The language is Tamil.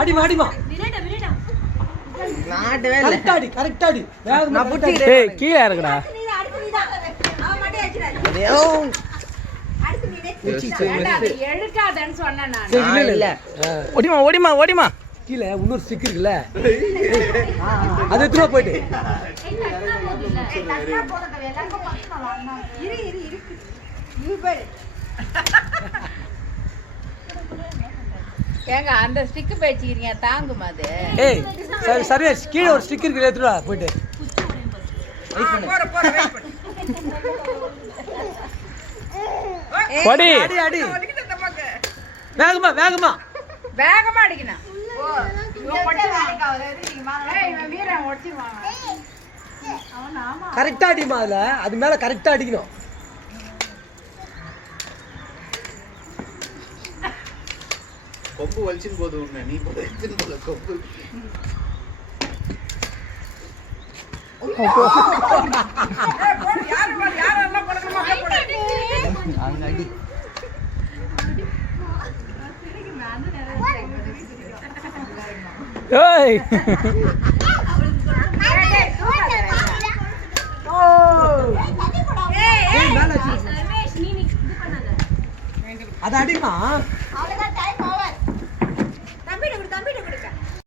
அடிமா அடிமா நாட்டவே இல்ல. கரெக்டா அடி. நான் புடிச்சிக்கிறேன். ஏய் கீழே இறக்குடா. எழுக்காதன்னு சொன்னேன் நான். சரி இல்ல. ஓடிமா ஓடிமா ஓடிமா. கீழே இன்னொரு ஸ்டிக் இருக்குல்ல. அது எதுல போயிடு. ஏங்க அந்த ஸ்டிக் பேச்சிக்கிறீங்க தாங்குமா அது? ஏய் சரி கீழே ஒரு ஸ்டிக் இருக்கு எடுத்துடா போயிடு. போற வெயிட் பண்ணு. ஓடி. அடி அடி. வேகமா வேகமா. வேகமா அடிக்கணும். ஓ இவன் ஒடிச்சுவான். ஏய் இவன் வீரன் ஒடிச்சுவான். அவன் ஆமா. கரெக்டா அடிமா அதுல. அது மேல கரெக்டா அடிக்கணும். கொம்பு வலிச்சின் போது உன்னை நீ போது போல கொம்பு. யாரெல்லாம் போடணுமோ போடு. அங்க அடி. ஏய் அது அடிமா.